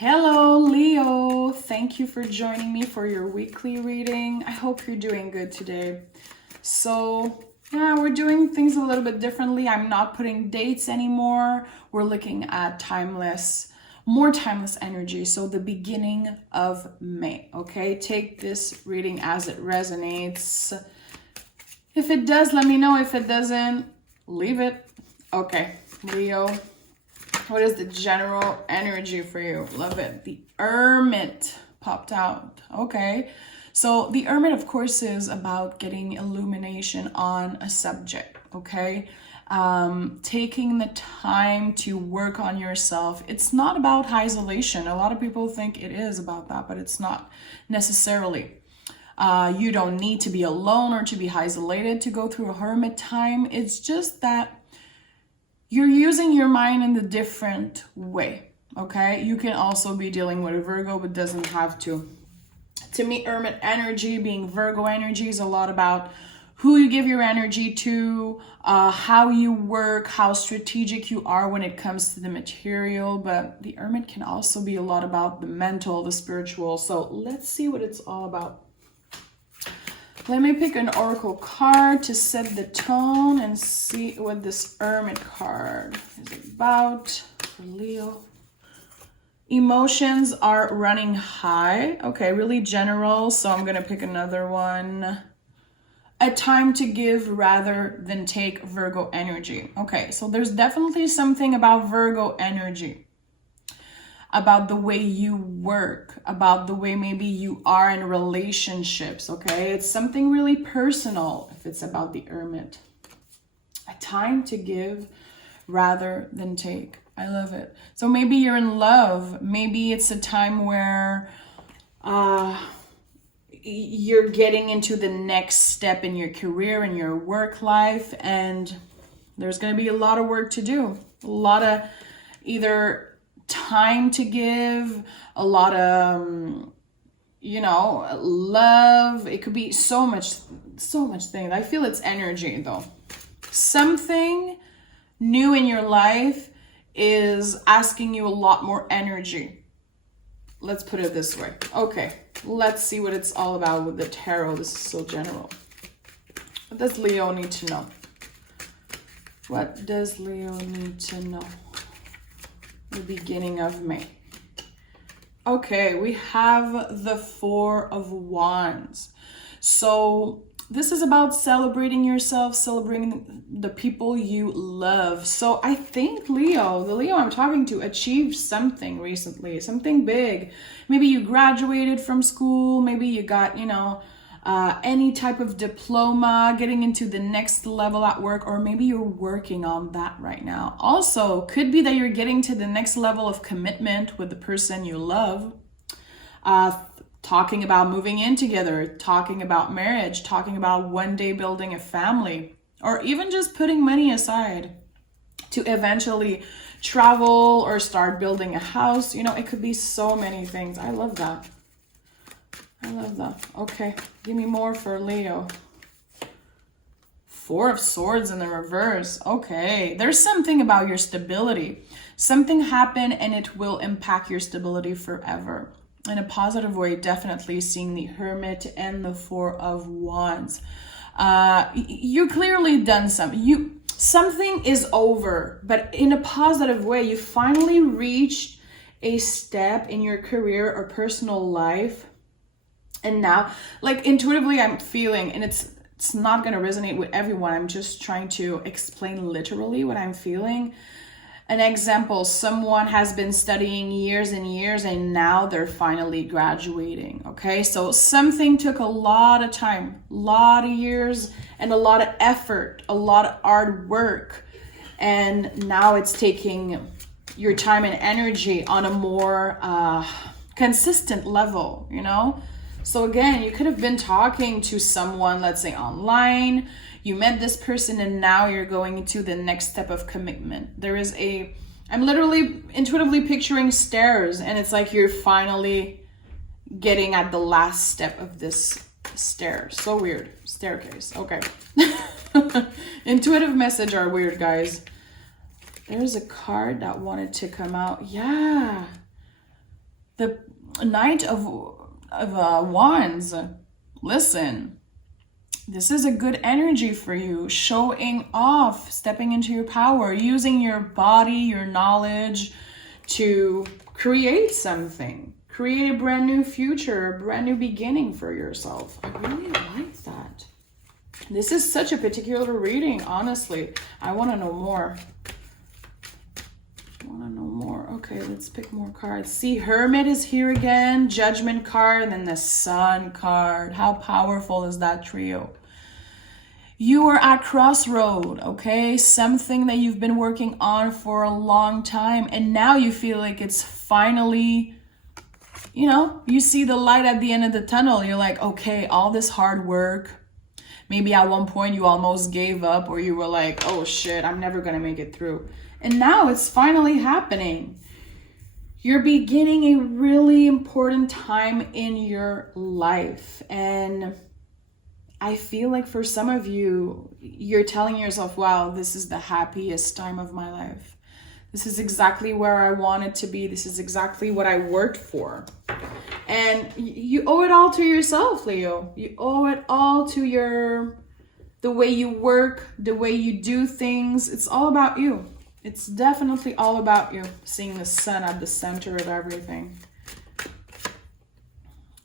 Hello, Leo. Thank you for joining me for your weekly reading. I hope you're doing good today. So, yeah, we're doing things a little bit differently. I'm not putting dates anymore. We're looking at more timeless energy. So the beginning of May, okay? Take this reading as it resonates. If it does, let me know. If it doesn't, leave it. Okay, Leo. What is the general energy for you? Love it. The Hermit popped out. Okay. So the Hermit, of course, is about getting illumination on a subject. Okay. Taking the time to work on yourself. It's not about isolation. A lot of people think it is about that, but it's not necessarily. You don't need to be alone or to be isolated to go through a hermit time. It's just that you're using your mind in a different way, okay? You can also be dealing with a Virgo, but doesn't have to. To me, Hermit energy, being Virgo energy, is a lot about who you give your energy to, how you work, how strategic you are when it comes to the material. But the Hermit can also be a lot about the mental, the spiritual. So let's see what it's all about. Let me pick an oracle card to set the tone and see what this Hermit card is about for Leo. Emotions are running high. Okay, really general. So I'm going to pick another one. A time to give rather than take, Virgo energy. Okay, so there's definitely something about Virgo energy. About the way you work, about the way maybe you are in relationships, okay? It's something really personal if it's about the Hermit. A time to give rather than take. I love it. So maybe you're in love. Maybe it's a time where you're getting into the next step in your career, in your work life, and there's going to be a lot of work to do. A lot of either time to give, a lot of love. It could be so much things. I feel it's energy though. Something new in your life is asking you a lot more energy. Let's put it this way. Okay, let's see what it's all about with the tarot. This is so general. What does Leo need to know? What does Leo need to know? The beginning of May. Okay, we have the Four of Wands. So this is about celebrating yourself, celebrating the people you love. So I think the Leo I'm talking to, achieved something recently, something big. Maybe you graduated from school, maybe you got, any type of diploma, getting into the next level at work, or maybe you're working on that right now. Also, could be that you're getting to the next level of commitment with the person you love. Talking about moving in together, talking about marriage, talking about one day building a family, or even just putting money aside to eventually travel or start building a house. It could be so many things. I love that. Okay, give me more for Leo. Four of Swords in the reverse. Okay, there's something about your stability. Something happened and it will impact your stability forever. In a positive way, definitely seeing the Hermit and the Four of Wands. You clearly done something is over, but in a positive way. You finally reached a step in your career or personal life. And now, like intuitively, I'm feeling, and it's not going to resonate with everyone. I'm just trying to explain literally what I'm feeling. An example, someone has been studying years and years, and now they're finally graduating. Okay, so something took a lot of time, a lot of years, and a lot of effort, a lot of hard work. And now it's taking your time and energy on a more consistent level, So again, you could have been talking to someone, let's say online, you met this person, and now you're going into the next step of commitment. I'm literally intuitively picturing stairs, and it's like you're finally getting at the last step of this stair. So weird. Staircase. Okay. Intuitive message are weird, guys. There's a card that wanted to come out. Yeah. The Knight of Wands. Listen, this is a good energy for you. Showing off, stepping into your power, using your body, your knowledge to create something. Create a brand new future, a brand new beginning for yourself. I really like that. This is such a particular reading, honestly. I want to know more. Okay, let's pick more cards. See, Hermit is here again. Judgment card, and then the Sun card. How powerful is that trio? You are at crossroad, okay? Something that you've been working on for a long time, and now you feel like it's finally, you know, you see the light at the end of the tunnel. You're like, okay, all this hard work. Maybe at one point you almost gave up, or you were like, oh shit, I'm never gonna make it through. And now it's finally happening. You're beginning a really important time in your life. And I feel like for some of you, you're telling yourself, wow, this is the happiest time of my life. This is exactly where I wanted to be. This is exactly what I worked for. And you owe it all to yourself, Leo. You owe it all to the way you work, the way you do things. It's all about you. It's definitely all about you. Seeing the sun at the center of everything.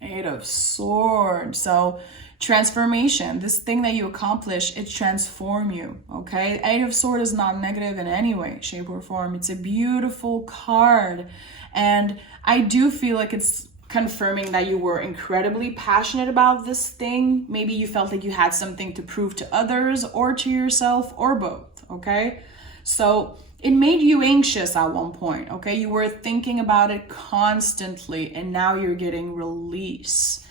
8 of Swords. So transformation, this thing that you accomplish, it transforms you, okay? 8 of Swords is not negative in any way, shape, or form. It's a beautiful card. And I do feel like it's confirming that you were incredibly passionate about this thing. Maybe you felt like you had something to prove to others or to yourself, or both, okay? So it made you anxious at one point, okay? You were thinking about it constantly, and now you're getting release.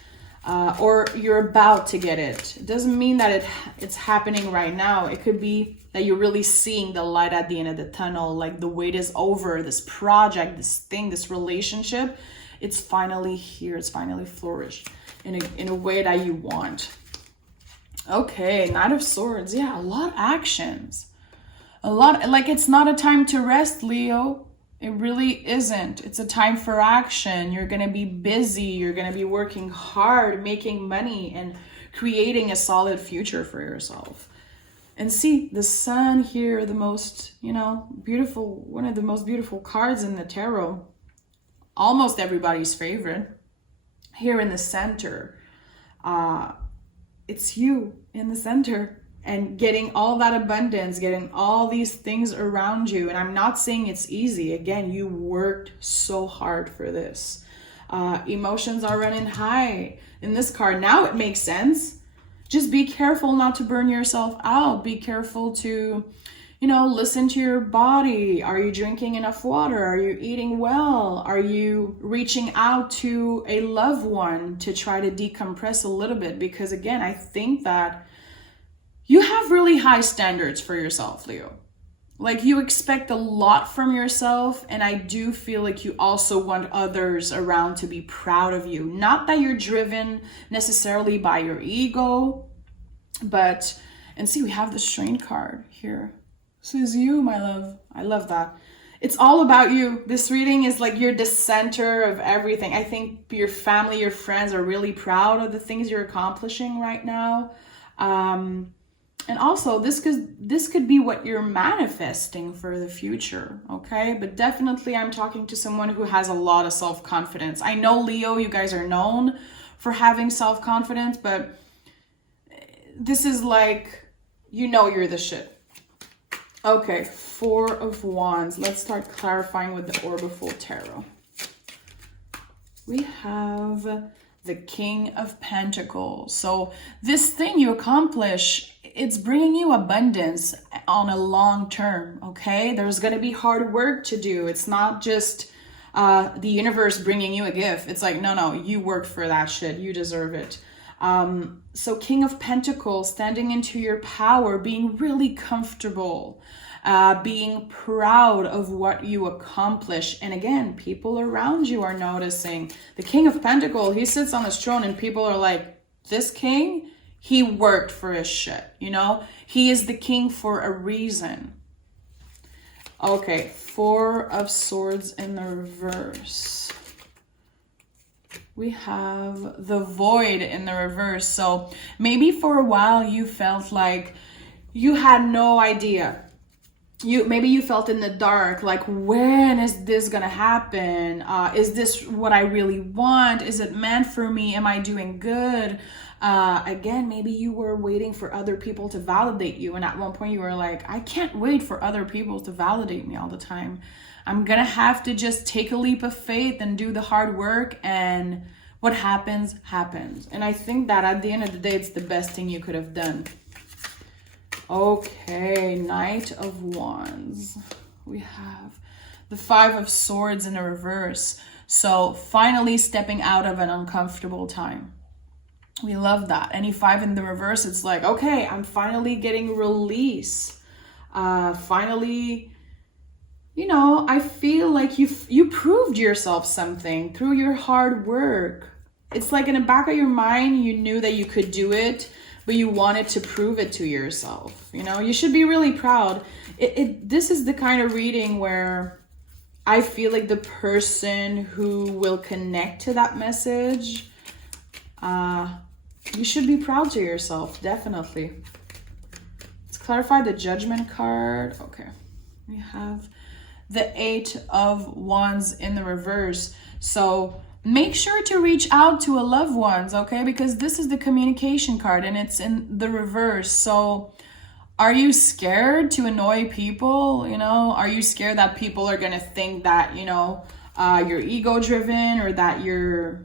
Or you're about to get it. It doesn't mean that it's happening right now. It could be that you're really seeing the light at the end of the tunnel, like the wait is over, this project, this thing, this relationship, it's finally here, it's finally flourished in a way that you want. Okay, Knight of Swords, yeah, a lot of actions. A lot, like it's not a time to rest, Leo. It really isn't. It's a time for action. You're going to be busy. You're going to be working hard, making money, and creating a solid future for yourself. And see, the Sun here, the most, you know, beautiful, one of the most beautiful cards in the tarot. Almost everybody's favorite. Here in the center. It's you in the center. And getting all that abundance, getting all these things around you. And I'm not saying it's easy. Again, you worked so hard for this. Emotions are running high in this card. Now it makes sense. Just be careful not to burn yourself out. Be careful to, you know, listen to your body. Are you drinking enough water? Are you eating well? Are you reaching out to a loved one to try to decompress a little bit? Because again, I think that you have really high standards for yourself, Leo. Like you expect a lot from yourself, and I do feel like you also want others around to be proud of you. Not that you're driven necessarily by your ego, but, and see, we have the Strength card here. This is you, my love. I love that. It's all about you. This reading is like you're the center of everything. I think your family, your friends are really proud of the things you're accomplishing right now. And also, this could be what you're manifesting for the future, okay? But definitely, I'm talking to someone who has a lot of self-confidence. I know, Leo, you guys are known for having self-confidence, but this is like, you know you're the shit. Okay, 4 of Wands. Let's start clarifying with the orbifold tarot. We have the King of Pentacles. So this thing you accomplish, it's bringing you abundance on a long term, okay? There's going to be hard work to do. It's not just the universe bringing you a gift. It's like, no, you worked for that shit. You deserve it. So King of Pentacles, standing into your power, being really comfortable, being proud of what you accomplish. And again, people around you are noticing. The King of Pentacles, he sits on his throne and people are like, this king, he worked for his shit, you know? He is the king for a reason. Okay, 4 of Swords in the reverse. we have the Void in the reverse. So maybe for a while you felt like you had no idea. Maybe you felt in the dark, like, when is this gonna happen? Is this what I really want? Is it meant for me? Am I doing good? Again, maybe you were waiting for other people to validate you. And at one point you were like, I can't wait for other people to validate me all the time. I'm gonna have to just take a leap of faith and do the hard work, and what happens, happens. And I think that at the end of the day, it's the best thing you could have done. Okay, Knight of Wands. We have the Five of Swords in the reverse. So finally stepping out of an uncomfortable time. We love that. Any five in the reverse, it's like, okay, I'm finally getting release. Finally, you know, I feel like you proved yourself something through your hard work. It's like in the back of your mind, you knew that you could do it, but you wanted to prove it to yourself. You know, you should be really proud. This is the kind of reading where I feel like the person who will connect to that message, you should be proud to yourself, definitely. Let's clarify the Judgment card. Okay, we have the Eight of Wands in the reverse. So make sure to reach out to a loved ones, okay? Because this is the communication card and it's in the reverse. So are you scared to annoy people? You know, are you scared that people are going to think that, you know, you're ego driven, or that you're,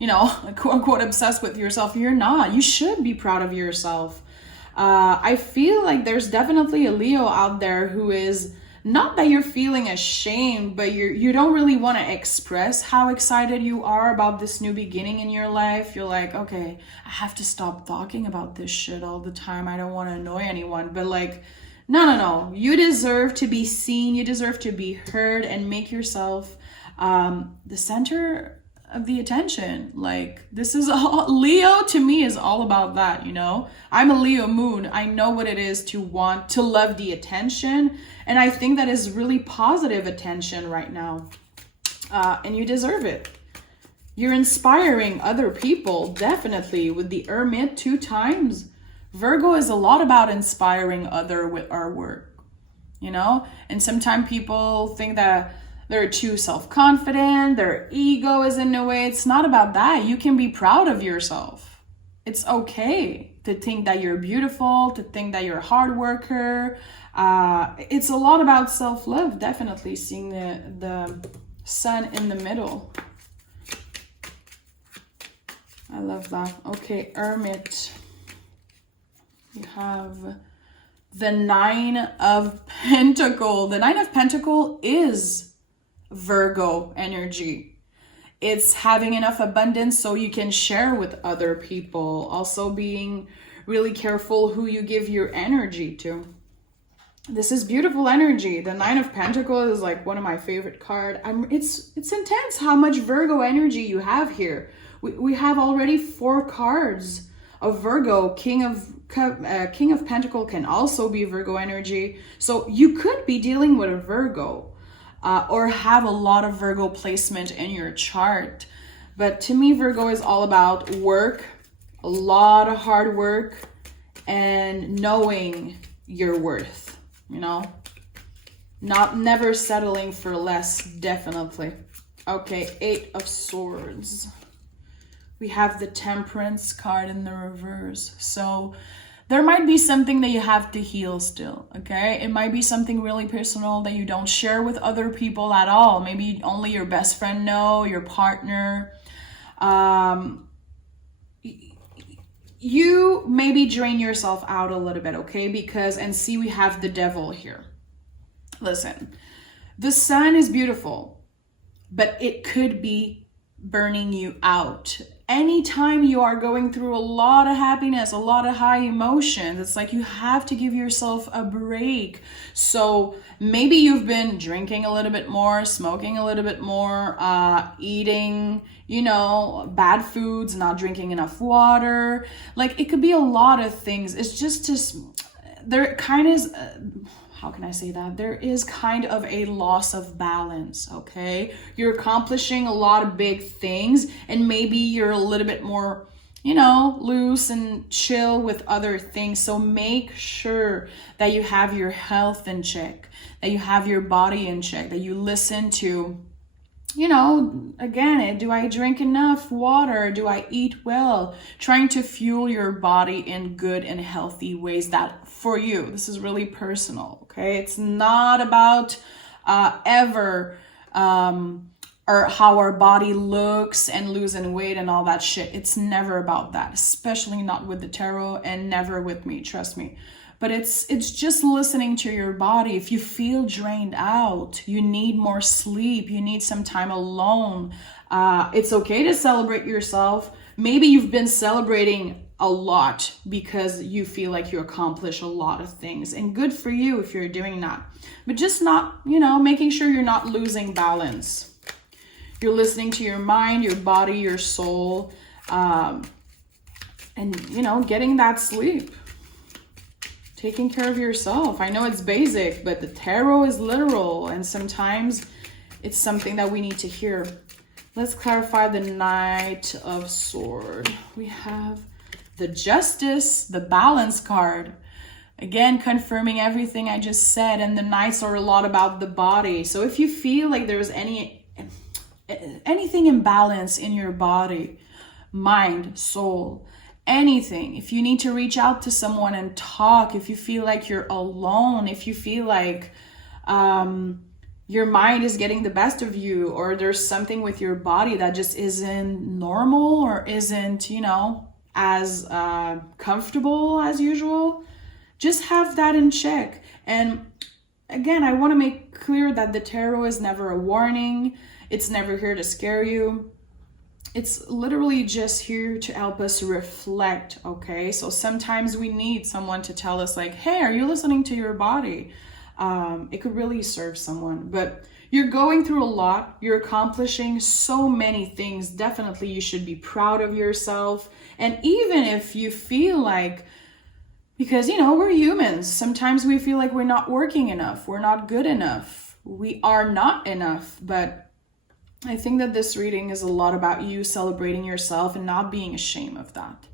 you know, quote unquote obsessed with yourself? You're not. You should be proud of yourself. I feel like there's definitely a Leo out there who is, not that you're feeling ashamed, but you don't really want to express how excited you are about this new beginning in your life. You're like, okay, I have to stop talking about this shit all the time. I don't want to annoy anyone. But like, no. You deserve to be seen. You deserve to be heard, and make yourself the center of the attention. Like, this is all, Leo to me is all about that, you know. I'm a Leo moon. I know what it is to want to love the attention, and I think that is really positive attention right now, and you deserve it. You're inspiring other people, definitely, with the Hermit 2 times. Virgo is a lot about inspiring other with our work, you know. And sometimes people think that they're too self-confident, their ego is in the way. It's not about that. You can be proud of yourself. It's okay to think that you're beautiful, to think that you're a hard worker. It's a lot about self-love, definitely, seeing the sun in the middle. I love that. Okay, Hermit. You have the Nine of Pentacles. The Nine of Pentacles is Virgo energy. It's having enough abundance so you can share with other people. Also being really careful who you give your energy to. This is beautiful energy. The Nine of Pentacles is like one of my favorite cards. It's intense how much Virgo energy you have here. We have already 4 cards of Virgo. King of Pentacles can also be Virgo energy. So you could be dealing with a Virgo. Or have a lot of Virgo placement in your chart. But to me, Virgo is all about work, a lot of hard work, and knowing your worth, you know? Never settling for less, definitely. Okay, Eight of Swords. We have the Temperance card in the reverse. So there might be something that you have to heal still, okay? It might be something really personal that you don't share with other people at all. Maybe only your best friend know, your partner. You maybe drain yourself out a little bit, okay? Because, and see, we have the Devil here. Listen, the sun is beautiful, but it could be burning you out. Anytime you are going through a lot of happiness, a lot of high emotions, it's like you have to give yourself a break. So maybe you've been drinking a little bit more, smoking a little bit more, eating, you know, bad foods, not drinking enough water. Like, it could be a lot of things. It's just there kind of, how can I say that? There is kind of a loss of balance, okay? You're accomplishing a lot of big things, and maybe you're a little bit more, you know, loose and chill with other things. So make sure that you have your health in check, that you have your body in check, that you listen to, you know, again, do I drink enough water? Do I eat well? Trying to fuel your body in good and healthy ways that for you. This is really personal, okay? It's not about or how our body looks and losing weight and all that shit. It's never about that, especially not with the tarot and never with me, trust me. But it's just listening to your body. If you feel drained out, you need more sleep, you need some time alone. It's okay to celebrate yourself. Maybe you've been celebrating a lot because you feel like you accomplish a lot of things. And good for you if you're doing that. But just not, you know, making sure you're not losing balance. You're listening to your mind, your body, your soul, and, you know, getting that sleep. Taking care of yourself. I know it's basic, but the tarot is literal, and sometimes it's something that we need to hear. Let's clarify the Knight of Swords. We have the Justice, the Balance card. Again, confirming everything I just said, and the Knights are a lot about the body. So if you feel like there's anything imbalance in your body, mind, soul, anything, if you need to reach out to someone and talk, if you feel like you're alone, if you feel like your mind is getting the best of you, or there's something with your body that just isn't normal or isn't, you know, as comfortable as usual, just have that in check. And again, I want to make clear that the tarot is never a warning. It's never here to scare you. It's literally just here to help us reflect, okay? So sometimes we need someone to tell us like, hey, are you listening to your body? It could really serve someone, but you're going through a lot. You're accomplishing so many things. Definitely you should be proud of yourself. And even if you feel like, because, you know, we're humans, sometimes we feel like we're not working enough. We're not good enough. We are not enough, but I think that this reading is a lot about you celebrating yourself and not being ashamed of that.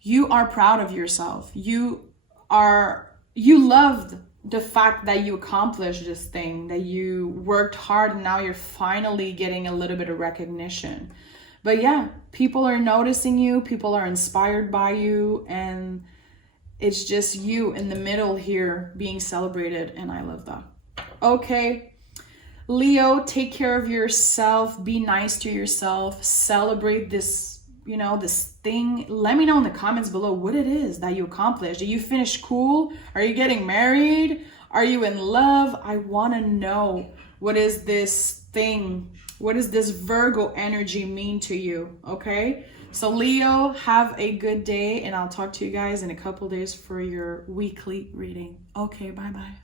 You are proud of yourself. You loved the fact that you accomplished this thing, that you worked hard, and now you're finally getting a little bit of recognition. But yeah, people are noticing you, people are inspired by you, and it's just you in the middle here being celebrated, and I love that. Okay. Leo, take care of yourself, be nice to yourself, celebrate this, you know, this thing. Let me know in the comments below what it is that you accomplished. Did you finish school? Are you getting married? Are you in love? I want to know, what is this thing? What does this Virgo energy mean to you? Okay, so Leo, have a good day, and I'll talk to you guys in a couple days for your weekly reading. Okay, bye-bye.